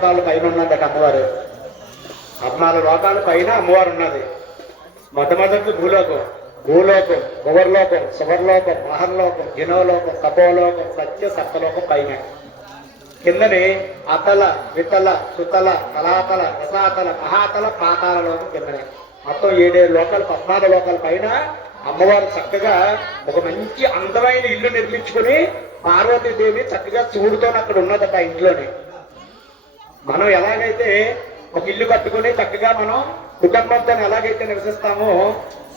లోకాల పైన ఉన్నదట అమ్మవారు. 14 లోకాల పైన అమ్మవారు ఉన్నది. మొట్టమొదటి భూలోకం, భూలోకం, భువర్లోకం, సువర్లోకం, మహర్లోకం, జినోలోకం, తపోలోకం, సత్య సప్తలోకం పైన. కిందని అతల, వితల, సుతల, తలాతల, రసాతల, మహాతల, పాతాల లోకం కిందనే. మొత్తం 7 లోకాలు, 14 లోకాల పైన అమ్మవారు చక్కగా ఒక మంచి అందమైన ఇల్లు నిర్మించుకుని పార్వతీదేవి చక్కగా శివుడితో అక్కడ ఉన్నదట ఇంట్లోనే. మనం ఎలాగైతే ఒక ఇల్లు కట్టుకుని చక్కగా మనం కుటుంబంతో ఎలాగైతే నివసిస్తామో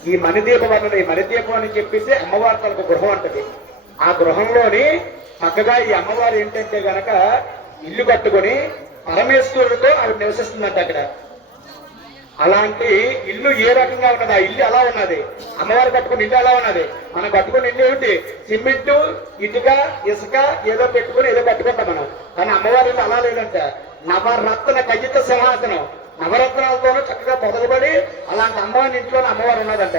ఈ మణిదీపం అన్నది, ఈ మణిదీపం అని చెప్పేసి అమ్మవారి తనకు గృహం అంటది. ఆ గృహంలోని చక్కగా ఈ అమ్మవారు ఏంటంటే గనక ఇల్లు కట్టుకుని పరమేశ్వరుడితో ఆవిడ నివసిస్తుందంట అక్కడ. అలాంటి ఇల్లు ఏ రకంగా ఉన్నది, ఆ ఇల్లు ఎలా ఉన్నది, అమ్మవారు కట్టుకుని ఇల్లు ఎలా ఉన్నది. మనం కట్టుకుని ఇల్లు ఏమిటి, సిమెంట్, ఇటుక, ఇసుక ఏదో పెట్టుకుని ఏదో కట్టుకుంటాం మనం. కానీ అమ్మవారి ఇల్లు అలా లేదంట. నవరత్న ఖచ్చిత సింహాసనం, నవరత్నాలతోనూ చక్కగా పొదగబడి అలాంటి అమ్మవారి ఇంట్లోనే అమ్మవారు ఉన్నదంట.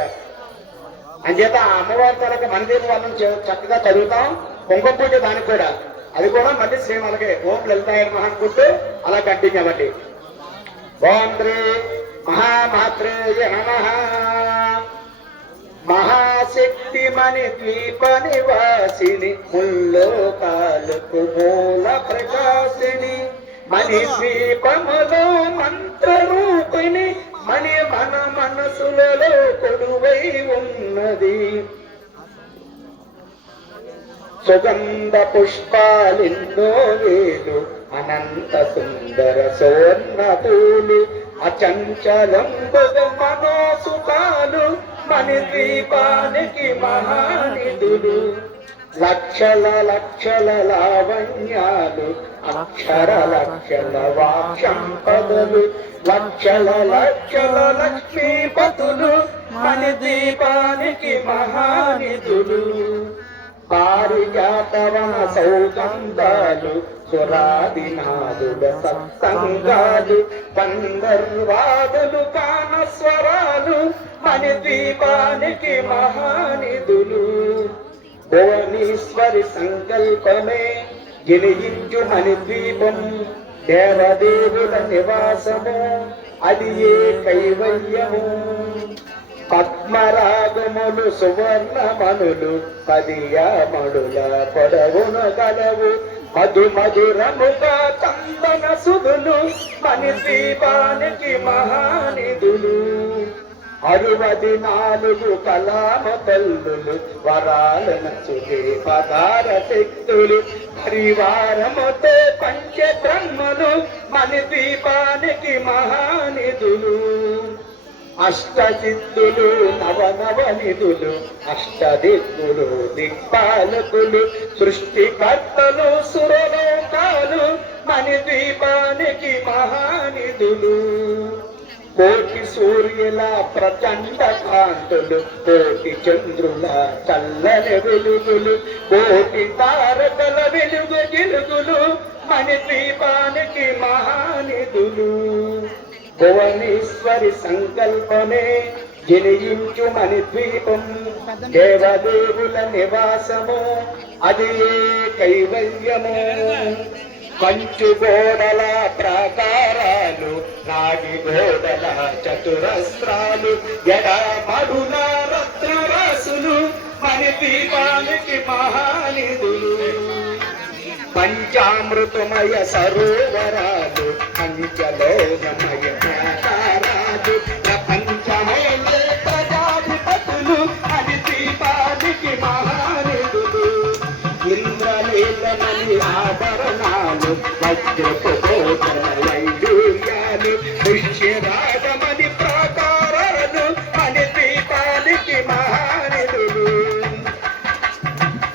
అంచేత ఆ అమ్మవారి తరగతి మణిదీపం వాళ్ళని చక్కగా చదువుతాం. కుంకుమ పూజ దానికి కూడా, అది కూడా మళ్ళీ సేమ్ అలాగే ఓం లలితాయ నమః అనుకుంటూ అలా కంటిన్యూ అవ్వండి. ఓం శ్రీ మహామాత్రేయ నమః. మహాశక్తి మణి ద్వీప నివాసిని, ముల్లోకాలకు మూల ప్రకాశిని, మణి ద్వీపములో మంత్రరూపిణి, మణి మన మనసులలో కొలువై ఉన్నది. సుగంధ పుష్పాలిన్నో వేలు, అనంత సుందర సోర్ణ పూలు, అచంచలంబుగ మనోసుఖాలు, మణి ద్వీపానికి మహానిధులు. లక్షల లక్షల లావణ్యాలు, అక్షర లక్షల వాక్సంపదలు, లక్షల లక్షల లక్ష్మీపతులు, మణి ద్వీపానికి మహానిధులు. పారిజాతవన సౌగంధాలు, సురాదినాదుల సత్సంగాలు, గంధర్వాదులు కానస్వరాలు, మణి ద్వీపానికి మహానిధులు. భువనేశ్వరి సంకల్పమే జనించు మణి ద్వీపం, దేవదేవుల నివాసము అది ఏ కైవల్యము. పద్మరాగములు సువర్ణమణులు, పదియామణుల పొడవున గలవు, మధు మధురముగా చందన సుధులు, మణి ద్వీపానికి మహానిధులు. 64 కళామ తల్లులు, వరాలన సుఖే పదార శక్తులు, పరివారముతో పంచబ్రహ్మలు, మణి ద్వీపానికి మహానిధులు. అష్టసిద్ధులు నవనవనిధులు, అష్టదిక్కులు దిక్పాలకులు, సృష్టికర్తలు సురలోకాలు, మణి ద్వీపానికి మహానిధులు. కోటి సూర్యుల ప్రచండ కాంతులు, కోటి చంద్రుల చల్లని వెలుగులు, కోటి తారకల వెలుగు జిలుగులు, మణి ద్వీపానికి మహానిధులు. భువనేశ్వరి సంకల్పమే జనించు మణి ద్వీపం, దేవదేవుల నివాసము అది ఏ కైవల్యము. కంచు గోడల ప్రాకారాలు, రాగి గోడల చతురస్రాలు, ఎడమడుల రత్నరాసులు, మణి ద్వీపానికి మహానిధులు. పంచామృతమయ సరోవరాలు, పంచలోకమయ ప్రాకారాలు, ప్రపంచమయ ప్రజాధిపతులు, మణి ద్వీపానికి మహానిధులు. ఇంద్రనీలమణి ఆభరణాలు, వజ్రపు కోటల వైడూర్యాలు, పుష్యరాగమణి ప్రాకారాలు, మణి ద్వీపానికి మహానిధులు.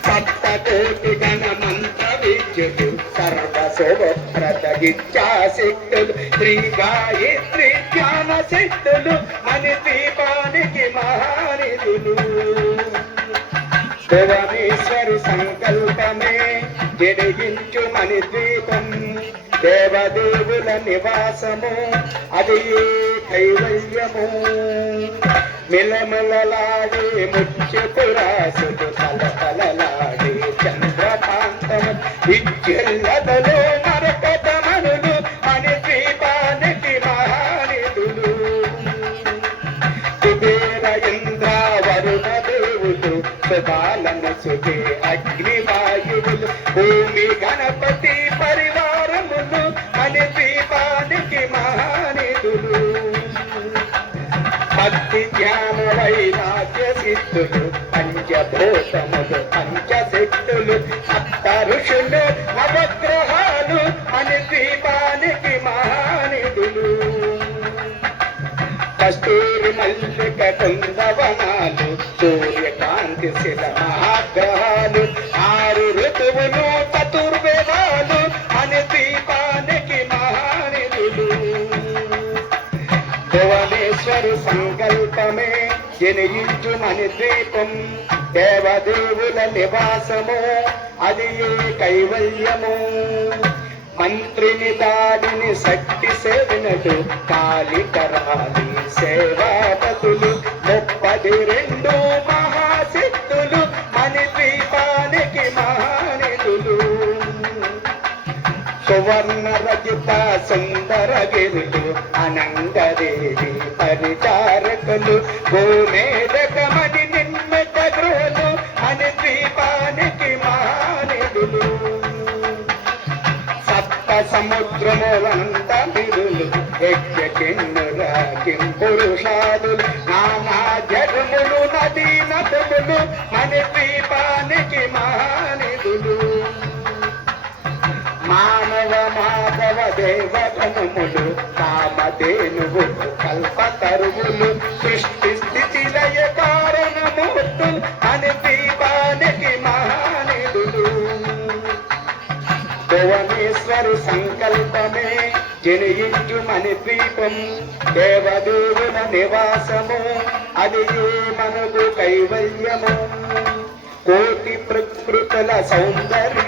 సప్తకోటి గణ మంత్ర విద్యులు, సర్వశోభప్రదగిచ్చాశక్తులు, శ్రీ గాయత్రి జ్ఞాన శక్తులు, మణి ద్వీపానికి మహానిధులు. భువనేశ్వరి సంకల్పమే జనించు మణి ద్వీపం, దేవదేవుల నివాసము అది ఏ కైవల్యము. మిలమిలలాడే ముత్యపురాసులు, తలతలలాడే చంద్రకాంతము, విద్యుల్లదలో మరకతమణులు, మణి లోకాలను సుఖే అగ్ని వాయువులు భూమి గణపతి పరివారములు అని ద్వీపానికి మహానిధులు భక్తి జ్ఞాన వైరాగ్య సిద్ధులు పంచభూతములు పంచశక్తులు సప్త ఋషులు నవగ్రహాలు అని ద్వీపానికి మహానిధులు కస్తూరి మల్లిక కుందవనాలు సూర్యకాంతి శిల మహాగ్రహాలు 6 ఋతువులు చతుర్వేదాలు అని ద్వీపానికి మహానిధులు భువనేశ్వరు సంకల్పమే జనించుమని ద్వీపం దేవదేవుల నివాసము అది ఏ కైవల్యము మంత్రిని దాడిని శక్తి సేవినటు కాళికరాలి సేవాపతులు 32 మహాశక్తులు అని ద్వీపానికి మహానిధులు సువర్ణ రజిత సుందర గిరులు అనంగదేవి పరిచారకులు భూమేదకమని నిర్మిత గృహలు అని ద్వీపానికి మహానిధులు సప్త సముద్రములంత నిధులు యజ్ఞ కిన్నుల కింపురుషాదులు నానా జగములు నదీ నదులు అని ద్వీపానికి మహానిధులు మానవ మాధవ దేవగణములు కామధేనువు కల్పతరువులు సృష్టి స్థితి లయ కారణమూర్తులు అని ద్వీపానికి మహానిధులు భువనేశ్వరు సంకల్పమే జనించుమని ద్వీపం దేవదేవుల నివాసము అది మనకు కైవల్యము కోటి ప్రకృతుల సౌందర్య